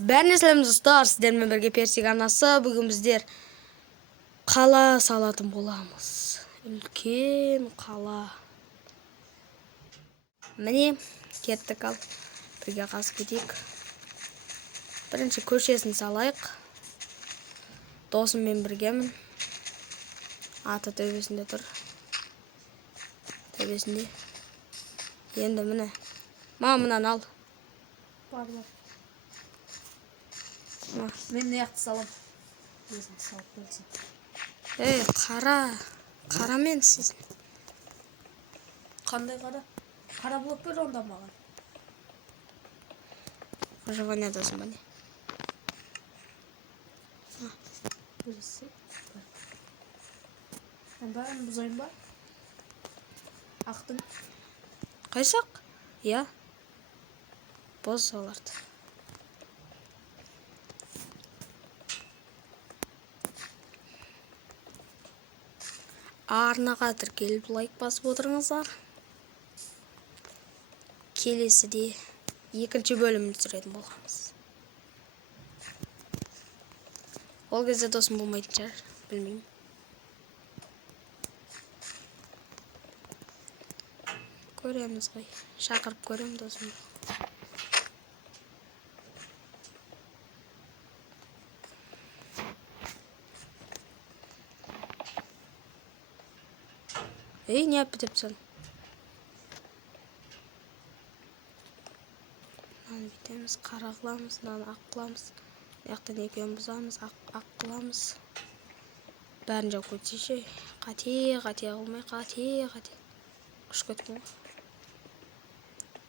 Бәріне сәлем достар, сіздермен бірге Персик арнасы. Бүгін біздер қала салатын боламыз. Үлкен қала. Міне, кеттік ал. Бірге қазып кетейік. Бірінші көшесін салайық. Досыммен біргемін. Аты төбесінде тұр. Төбесінде. Енді міне. Мынаны ал. Бар. Мен не яқты салам? Өзің салып берсін. Қара мен сіз. Қандай қара? Қара блок бер онда маған. Выживание досым бәне. Бірісі. Бәрін бұзайын ба? Ақтың. Қайсақ? Я. Боз оларды. Арнаға тіркеліп лайк басып отырыңыздар. Келесіде екінші бөлімін түсіретін боламыз. Ол кезде досым болмайтын шығар, білмеймін. Көреміз ғой. Шақырып көрем досым. Не yapıp Bitemiz, qara qılamız, ақ qılamız. Яқтан екеуін бұзамыз, ақ qılamız. Бәрін жау көтсеше. Қате қылмай, қате. Құш көткен.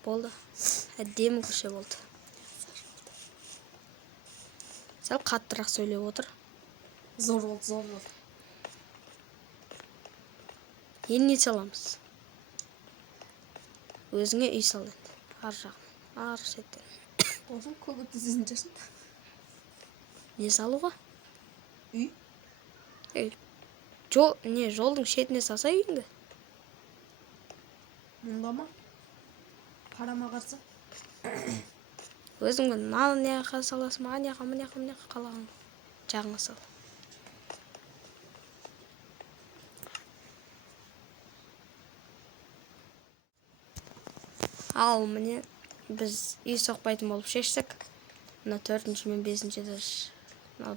Болды. Әдемі көше болды. Сәл қаттырақ сөйлеп отыр. Зор болды. Енді не саламыз? Өзіңе үй сал енді. Ар жағын. Ар шеттен. Осың көгітті сізін жасын. Не салуға? Үй? Жолдың шетіне салса үйіңді? Мұнда ма? Қарама қарсы? Өзің бұл не яқа саласың? Маған яқа қалаған жағыңа сал. Ал міне біз үй соқпайтын болып шештік. Мына 4-ші мен 5-ші этаж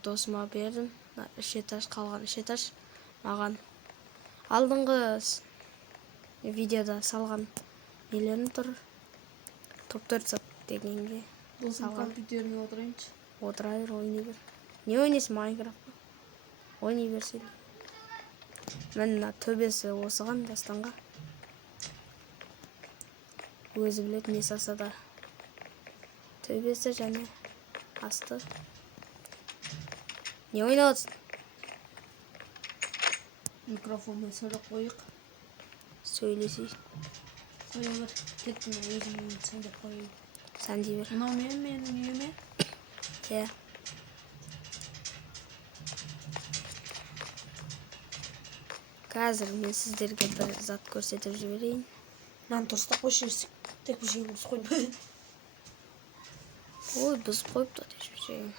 досыма бердім. Мына 3 этаж қалған 3 этаж маған. Алдыңғы видеода салған нелерім тұр. Топ 4 дегенге досым компьютеріне отырайыншы. Отыра бер, ойнай бер. Не ойнайсың, Майнкрафт? Ойнай берсең. Мен мына төбесі осыған дастанға. Өзі білет не салса да. Төбесі және асты. Не ойнауытсың? Микрофонмен сөйлеп қойық. Сөйлесей. Сөйле бір. Кеттім өзіммен сөйлеп қойып. Сән дей бер. Мынау менің үйіме? Е. Қазір мен сіздерге бір зат көрсетіп жіберейін. Мынаны тұрыста қойшы жерсің. Тек бір жеңіміз қоймай. Ой, біз қойып та жіберейін.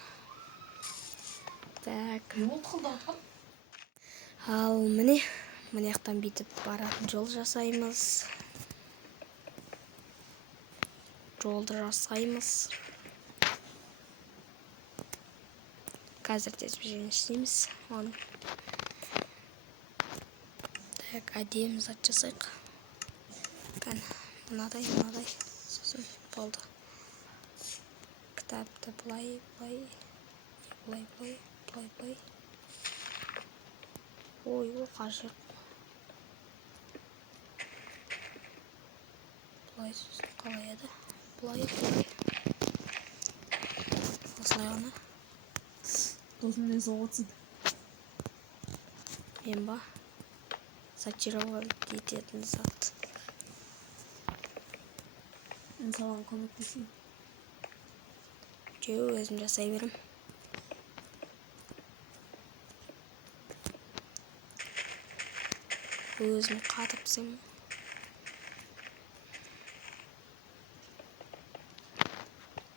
Так. Не болды қылдатқан? Ал міне яқтан бүйтіп баратын жол жасаймыз. Жолды жасаймыз. Қазір тезбежен істейміз. Так, әдемі зат жасайық. Мынадай. Сосын болды. Кітапты бұлай. Ой, қажыр. Бұлай сосын қалай еді? Бұлай. Осылай ғана. Досым не соғытсын. Мен ба? Сатировать ететін зат. Мен саған көмектесейін. Өзім жасай берем. Өзім қатыпсың.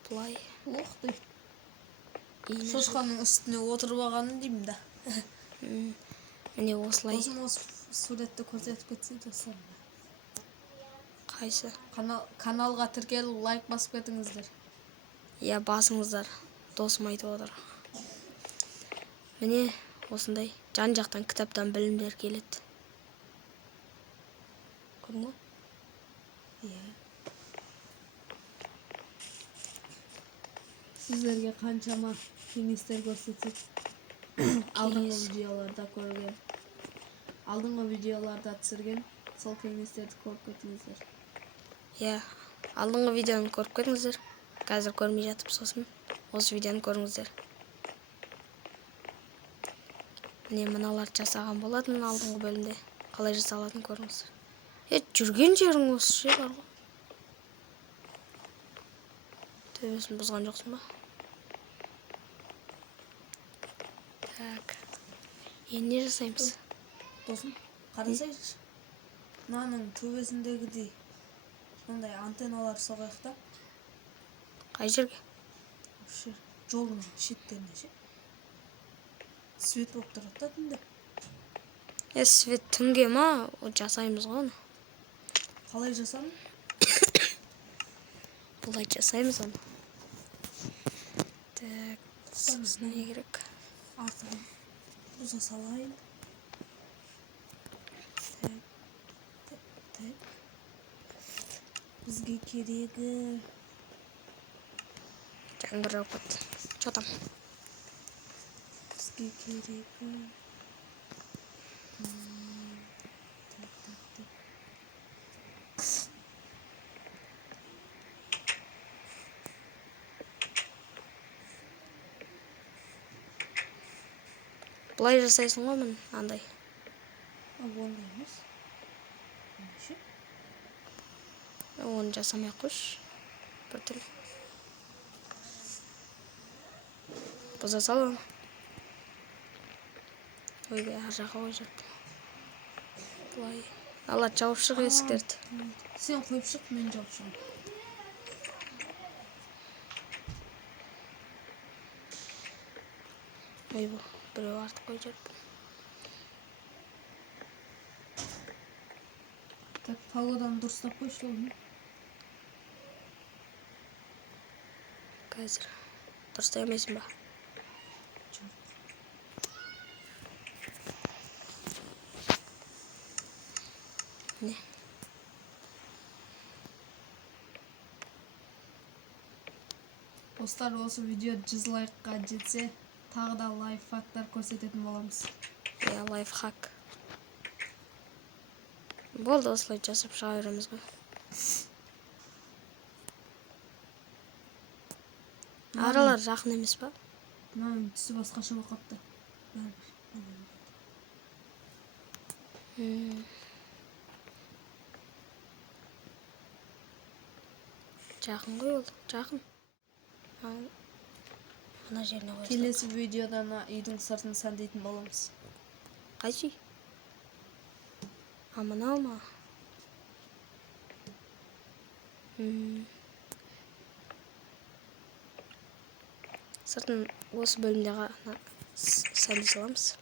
Бұлай. Лох ты. ине. Шошқаның үстіне отырып алғанын деймін да. Міне осылай. Досым осы суретті көрсетіп кетсе достар. Қайсы? Каналға тіркеліп лайк басып кетіңіздер. Я басыңыздар. Досым айтып отыр. Міне осындай жан жақтан кітаптан білімдер келеді. Көрдің? Иә. Сіздерге қаншама кеңестер көрсетсек, алдыңғы видеоларда көрген, алдыңғы видеоларда түсірген сол кеңестерді көріп кетіңіздер. Я, алдыңғы видеоны көріп кетіңіздер. Қазір көрмей жатып сосын осы видеоны көріңіздер. Міне мыналарды жасаған болатын алдыңғы бөлімде. Қалай жасалатынын көріңіздер. Жүрген жерің осы ше бар ғой. Төбесін бұзған жоқсың ба? Так. Енді не жасаймыз? Досым, қарасайшы. Мынаның төбесіндегідей сондай антенналар соғайық та. Қай жерге? Осы жолдың шеттеріне ше. Свет болып тұрады да түнде. Свет түнге ма? Жасаймыз ғой оны. Қалай жасадың? Бұлай жасаймыз оны. Так, сосын не керек? Артығын бұза салайын. Так. Бізге керегі. Жаңғыр өкіт. Чотам. Бізге керегі. Бұлай жасайсың ғой мен андай. Ондай емес. Оны жасамай қойш. Бір түрлі. Бұза сал оны. Ойбай, ар жаққа қой жаттым. Бұлай. Алла жауып шық есіктерді. Сен қойып шық, мен жауып шығам. Ойбай, біреу артық қой жаттым. Так, погоданы дұрыстап қойшы олым. Қазір. Дұрыстай емесін ба? Не? Достар, осы видео 100 лайкқа жетсе, тағы да лайфхактар көрсететін боламыз. Я лайфхак. Болды, осылай жасап шыға береміз ғой. Аралар жақын емес па? Мынаның түсі басқаша болып қапты. Жақын ғой ол, жақын. Ана жеріне қойсақ. Келесі видеода үйдің сыртын сәндейтін боламыз. Қайсы? Мынау ма? Сыртын осы бөлімде сәндей саламыз.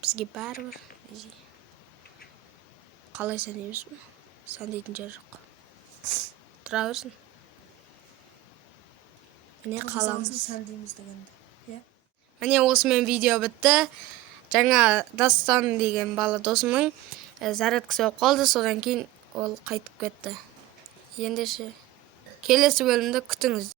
Бізге бәрібір. Қалай сәндейміз бі? Сәндейтін жер жоқ. Тұра берсін. Міне қаламыз. Сәндейміз дегенде. Міне осымен видео бітті. Жаңа Дастан деген бала досымның зарядкасы болып қалды, содан кейін ол қайтып кетті. Ендеше келесі бөлімді күтіңіз.